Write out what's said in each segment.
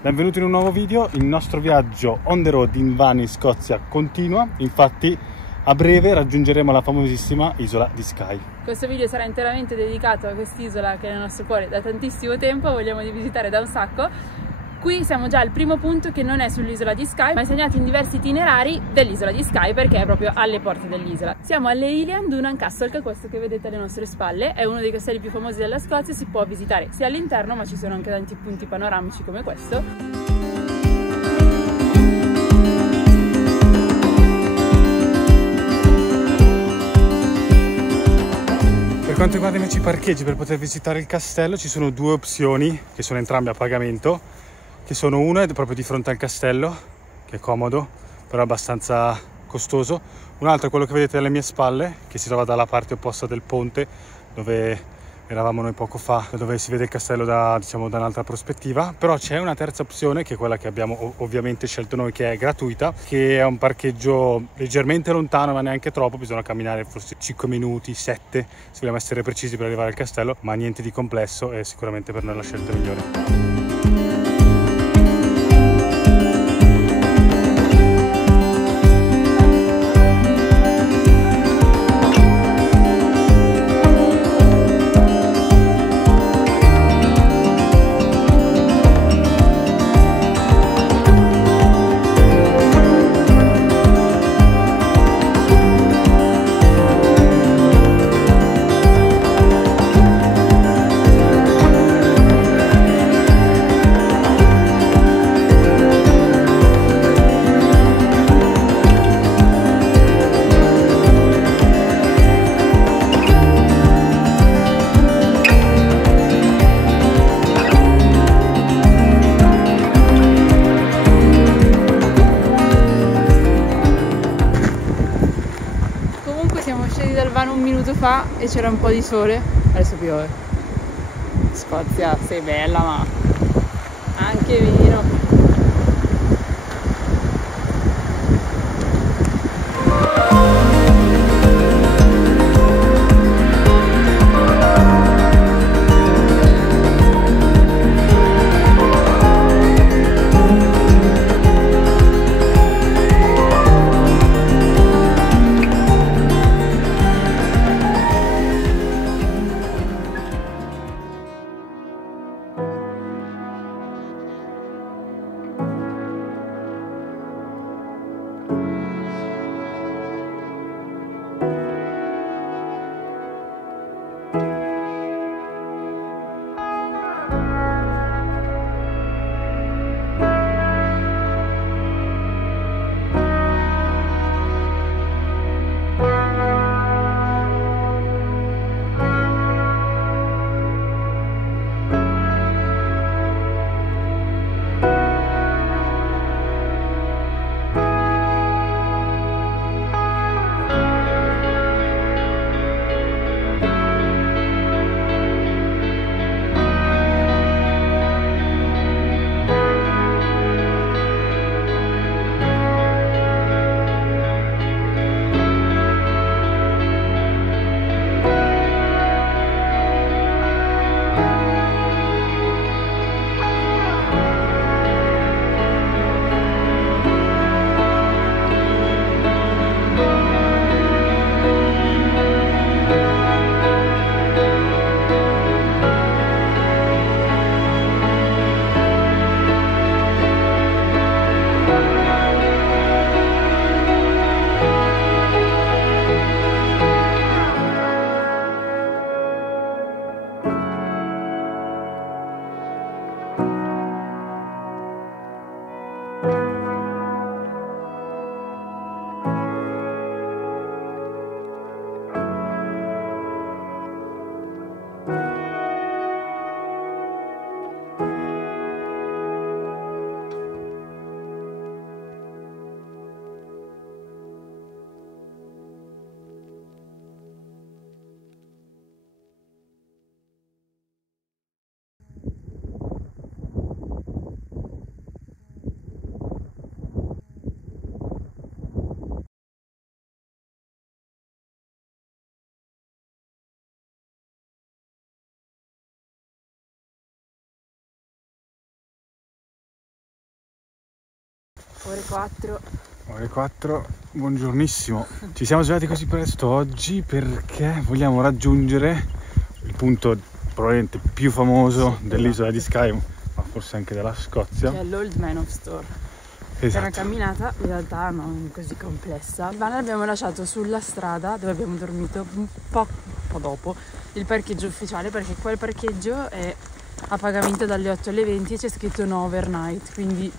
Benvenuti in un nuovo video. Il nostro viaggio on the road in van in Scozia continua, infatti a breve raggiungeremo la famosissima isola di Skye. Questo video sarà interamente dedicato a quest'isola che è nel nostro cuore da tantissimo tempo, vogliamo di visitare da un sacco. Qui siamo già al primo punto che non è sull'isola di Skye, ma è segnato in diversi itinerari dell'isola di Skye perché è proprio alle porte dell'isola. Siamo alle Eilean Dunan Castle, che è questo che vedete alle nostre spalle, è uno dei castelli più famosi della Scozia, si può visitare sia all'interno ma ci sono anche tanti punti panoramici come questo. Per quanto riguarda invece i parcheggi per poter visitare il castello ci sono due opzioni che sono entrambe a pagamento, che sono una è proprio di fronte al castello, che è comodo però abbastanza costoso, un altro è quello che vedete alle mie spalle, che si trova dalla parte opposta del ponte dove eravamo noi poco fa, dove si vede il castello da un'altra prospettiva. Però c'è una terza opzione, che è quella che abbiamo ovviamente scelto noi, che è gratuita, che è un parcheggio leggermente lontano ma neanche troppo, bisogna camminare forse 5 minuti, 7 se vogliamo essere precisi per arrivare al castello, ma niente di complesso e sicuramente per noi la scelta migliore. Un minuto fa e c'era un po' di sole, adesso piove. Scozia, sei bella, ma anche vino. Ore 4. Ore 4, buongiornissimo. Ci siamo svegliati così presto oggi perché vogliamo raggiungere il punto probabilmente più famoso dell'isola di Skye, ma forse anche della Scozia. Che è l'Old Man of Store. Esatto. È una camminata in realtà non così complessa. Il van l'abbiamo lasciato sulla strada dove abbiamo dormito un po' dopo il parcheggio ufficiale, perché quel parcheggio è a pagamento dalle 8 alle 20 e c'è scritto no overnight, quindi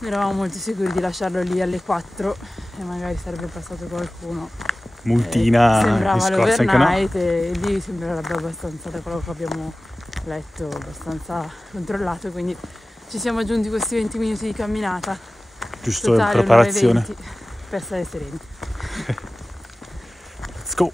eravamo molto sicuri di lasciarlo lì alle 4 e magari sarebbe passato qualcuno. Multina sembrava in Scozia anche no. l'overnight e lì sembrerebbe abbastanza, da quello che abbiamo letto, abbastanza controllato, quindi ci siamo aggiunti questi 20 minuti di camminata. Giusto in Totale preparazione. 1:20 per stare sereni. Let's go!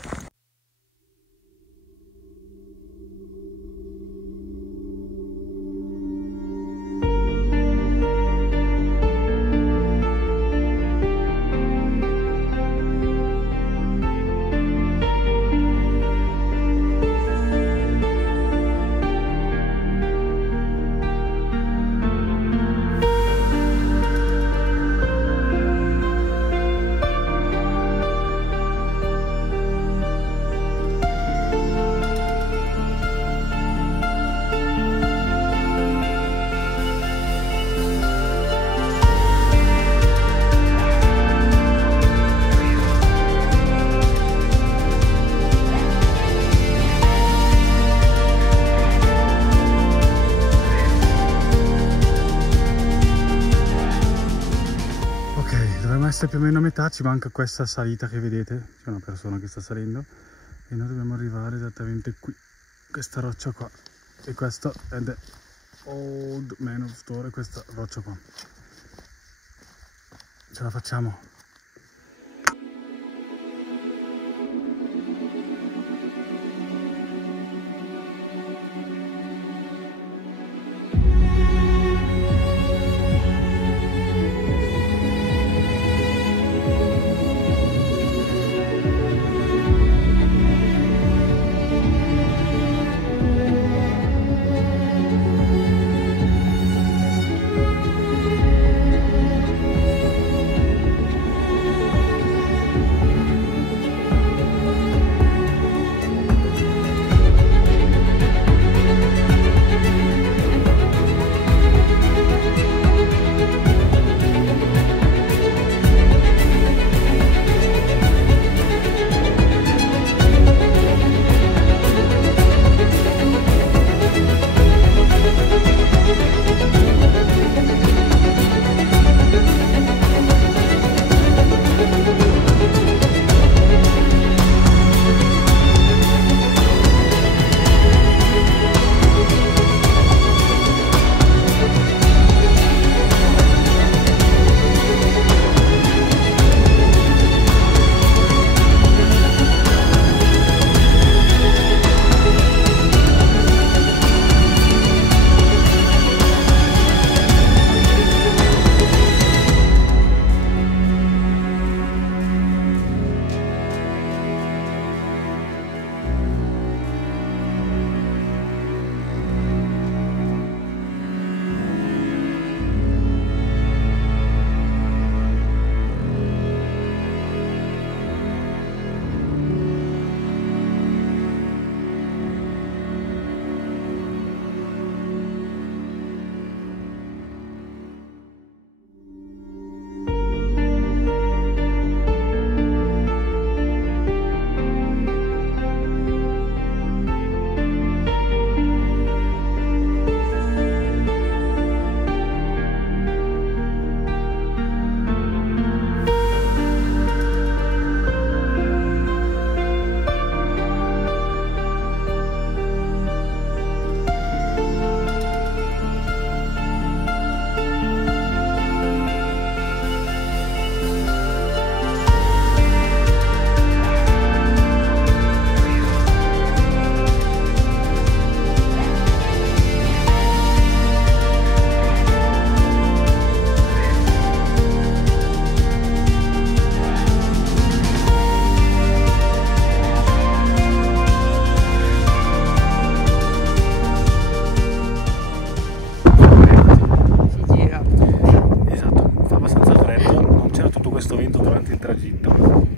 Più o meno a metà, ci manca questa salita che vedete, c'è una persona che sta salendo e noi dobbiamo arrivare esattamente qui, questa roccia qua, e questo ed è Old Man of Store, questa roccia qua. Ce la facciamo?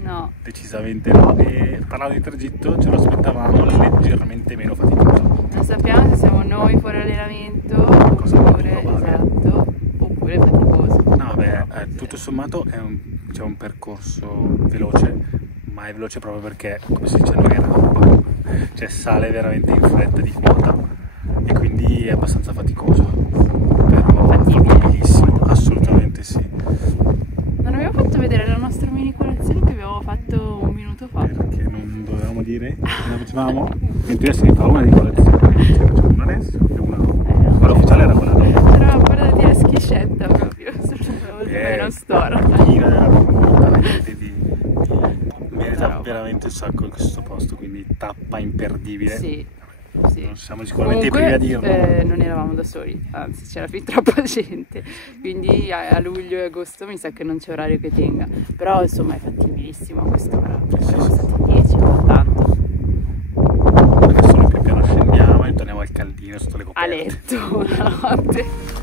No. Decisamente no. E parlando di tragitto ce lo aspettavamo leggermente meno faticoso. Non sappiamo se siamo noi fuori allenamento oppure, esatto, oppure faticoso. No, vabbè, tutto sommato è un percorso veloce, ma è veloce proprio perché, come si dice a noi, è rampa. Cioè sale veramente in fretta di quota e quindi è abbastanza faticoso. Però fattibilissimo, assolutamente sì. Non abbiamo fatto vedere la nostra mini colazione che abbiamo fatto un minuto fa. Perché non dovevamo dire che la facevamo? Mentre adesso ne fa una di colazione. Ce ne facciamo una adesso e una no. Quella ufficiale era quella dopo. C'eravamo per dire schiscetta proprio, non store. Merita veramente un sacco in questo posto, quindi tappa imperdibile. Sì. Sì. Non siamo sicuramente i primi a dirlo. Non eravamo da soli, anzi c'era fin troppa gente, quindi a luglio e agosto mi sa che non c'è orario che tenga, però insomma è fattibilissimo a quest'ora, siamo stati 10, tanto. Adesso noi pian piano scendiamo e torniamo al caldino sotto le coperte. A letto, buonanotte.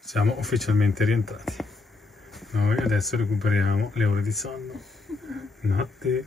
Siamo ufficialmente rientrati. Noi adesso recuperiamo le ore di sonno. Notte.